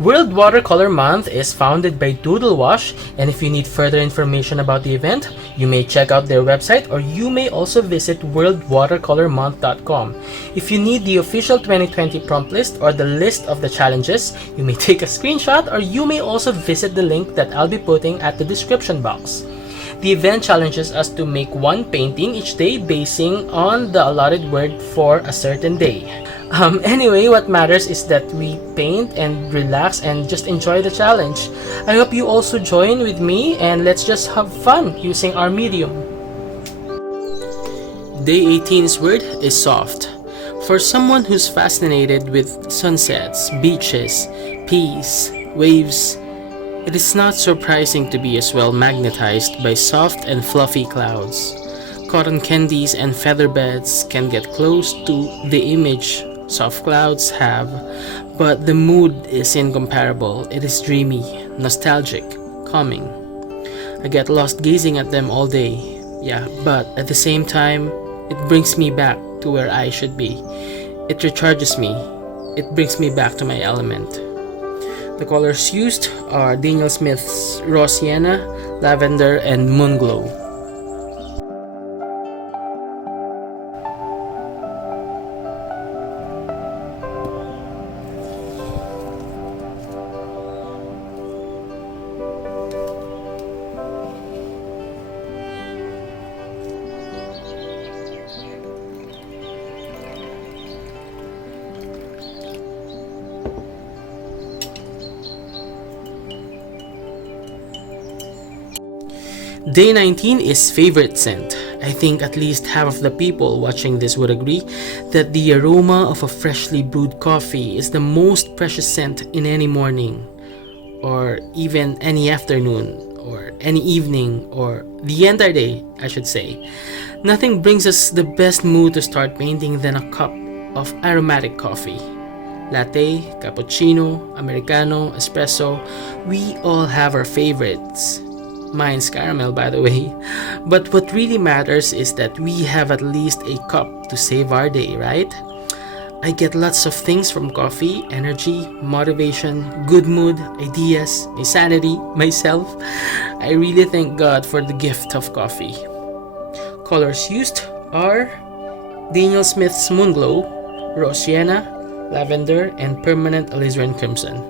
World Watercolor Month is founded by Doodlewash, and if you need further information about the event, you may check out their website or you may also visit worldwatercolormonth.com. If you need the official 2020 prompt list or the list of the challenges, you may take a screenshot or you may also visit the link that I'll be putting at the description box. The event challenges us to make one painting each day basing on the allotted word for a certain day. Anyway, what matters is that we paint and relax and just enjoy the challenge. I hope you also join with me and let's just have fun using our medium. Day 18's word is soft. For someone who's fascinated with sunsets, beaches, peace, waves, it is not surprising to be as well magnetized by soft and fluffy clouds. Cotton candies and feather beds can get close to the image soft clouds have, but the mood is incomparable. It is dreamy, nostalgic, calming. I get lost gazing at them all day. Yeah, but at the same time, it brings me back to where I should be. It recharges me. It brings me back to my element. The colors used are Daniel Smith's Raw Sienna, Lavender, and Moonglow. Day 19 is favorite scent. I think at least half of the people watching this would agree that the aroma of a freshly brewed coffee is the most precious scent in any morning, or even any afternoon, or any evening, or the entire day, I should say. Nothing brings us the best mood to start painting than a cup of aromatic coffee. Latte, cappuccino, americano, espresso, we all have our favorites. Mine's caramel, by the way. But what really matters is that we have at least a cup to save our day, right? I get lots of things from coffee: energy, motivation, good mood, ideas, my sanity, myself. I really thank God for the gift of coffee. Colors used are Daniel Smith's Moonglow, Raw Sienna, Lavender, and Permanent Alizarin Crimson.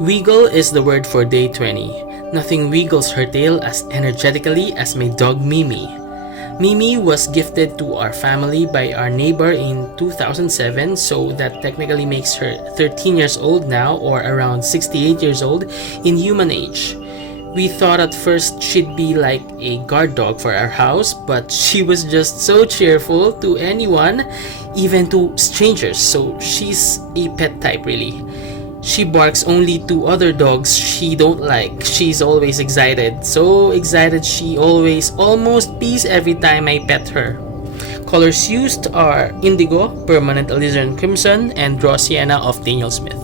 Wiggle is the word for day 20. Nothing wiggles her tail as energetically as my dog Mimi. Mimi was gifted to our family by our neighbor in 2007, so that technically makes her 13 years old now, or around 68 years old in human age. We thought at first she'd be like a guard dog for our house, but she was just so cheerful to anyone, even to strangers, so she's a pet type really. She barks only to other dogs she don't like. She's always excited. So excited she always almost pees every time I pet her. Colors used are Indigo, Permanent Alizarin Crimson, and Raw Sienna of Daniel Smith.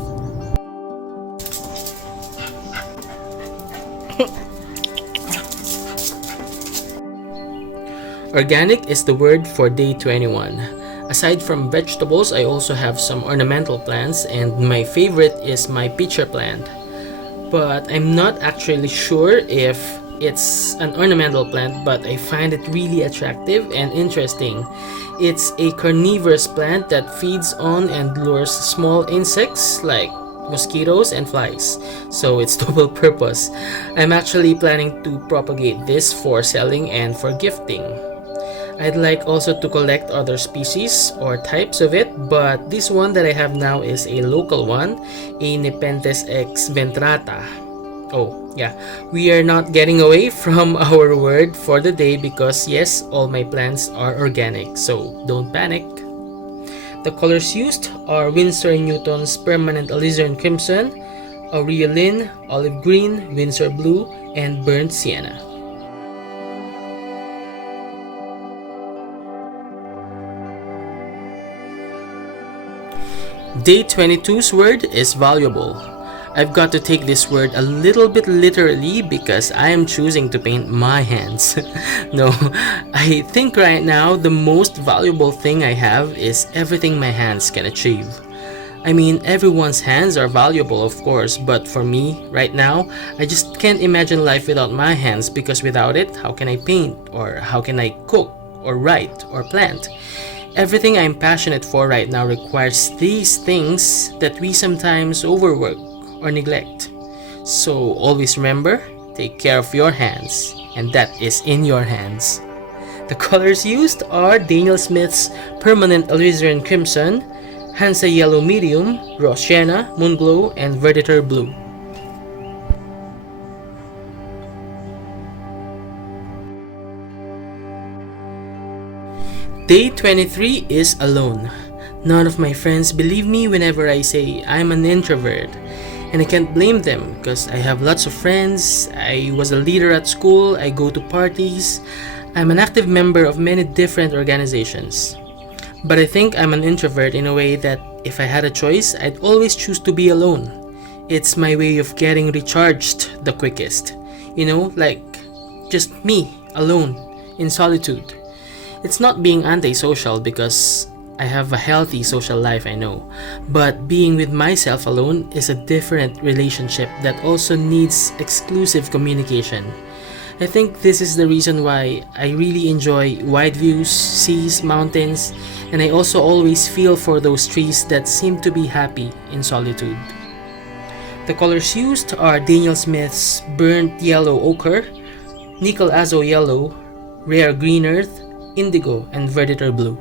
Organic is the word for day 21. Aside from vegetables, I also have some ornamental plants, and my favorite is my pitcher plant. But I'm not actually sure if it's an ornamental plant, but I find it really attractive and interesting. It's a carnivorous plant that feeds on and lures small insects like mosquitoes and flies, so it's double purpose. I'm actually planning to propagate this for selling and for gifting. I'd like also to collect other species or types of it, but this one that I have now is a local one, a Nepenthes ex ventrata. Oh yeah, we are not getting away from our word for the day because yes, all my plants are organic, so don't panic. The colors used are Winsor & Newton's Permanent Alizarin Crimson, Aureolin, Olive Green, Winsor Blue, and Burnt Sienna. Day 22's word is valuable. I've got to take this word a little bit literally because I am choosing to paint my hands. No, I think right now the most valuable thing I have is everything my hands can achieve. I mean, everyone's hands are valuable, of course, but for me, right now, I just can't imagine life without my hands because without it, how can I paint? Or how can I cook? Or write? Or plant? Everything I'm passionate for right now requires these things that we sometimes overwork or neglect. So always remember, take care of your hands, and that is in your hands. The colors used are Daniel Smith's Permanent Alizarin Crimson, Hansa Yellow Medium, Raw Sienna, Moonglow, and Verditor Blue. Day 23 is alone. None of my friends believe me whenever I say I'm an introvert. And I can't blame them because I have lots of friends, I was a leader at school, I go to parties, I'm an active member of many different organizations. But I think I'm an introvert in a way that if I had a choice, I'd always choose to be alone. It's my way of getting recharged the quickest. You know, like just me, alone, in solitude. It's not being antisocial because I have a healthy social life, I know. But being with myself alone is a different relationship that also needs exclusive communication. I think this is the reason why I really enjoy wide views, seas, mountains, and I also always feel for those trees that seem to be happy in solitude. The colors used are Daniel Smith's Burnt Yellow Ochre, Nickel Azo Yellow, Rare Green Earth, Indigo, and Verditor Blue.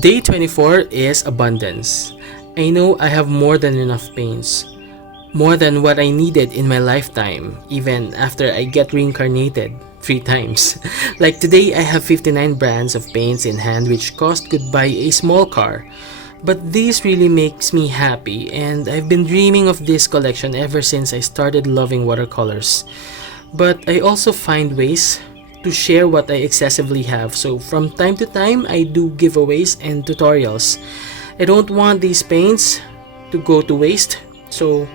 Day 24 is abundance. I know I have more than enough paints. More than what I needed in my lifetime, even after I get reincarnated 3 times. Like today, I have 59 brands of paints in hand which cost could buy a small car. But this really makes me happy and I've been dreaming of this collection ever since I started loving watercolors. But I also find ways to share what I excessively have, so from time to time I do giveaways and tutorials. I don't want these paints to go to waste, so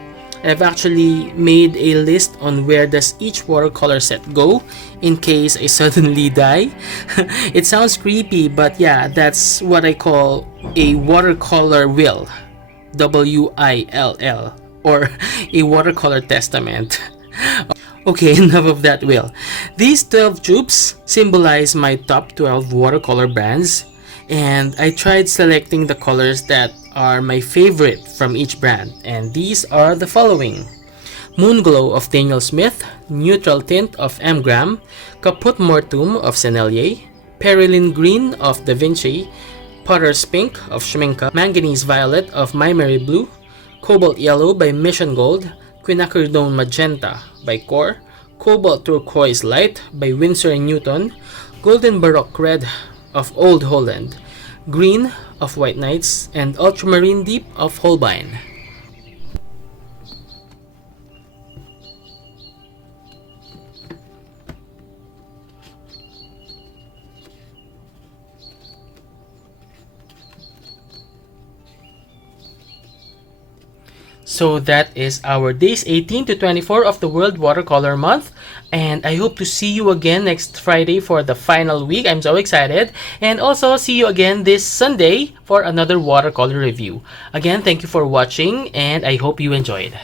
I've actually made a list on where does each watercolor set go in case I suddenly die. It sounds creepy, but yeah, that's what I call a watercolor will, W-I-L-L, or a watercolor testament. Okay, enough of that will. These 12 tubes symbolize my top 12 watercolor brands, and I tried selecting the colors that are my favorite from each brand, and these are the following: Moonglow of Daniel Smith, Neutral Tint of Embrandt, Caput Mortuum of Sennelier, Perilyn Green of Da Vinci, Potter's Pink of Schmincke, Manganese Violet of My Mary Blue, Cobalt Yellow by Mission Gold, Quinacridone Magenta by Core, Cobalt Turquoise Light by Winsor & Newton, Golden Baroque Red of Old Holland, Green of White Knights, and Ultramarine Deep of Holbein. So that is our days 18 to 24 of the World Watercolor Month, and I hope to see you again next Friday for the final week. I'm so excited, and also see you again this Sunday for another watercolor review. Again, thank you for watching, and I hope you enjoyed.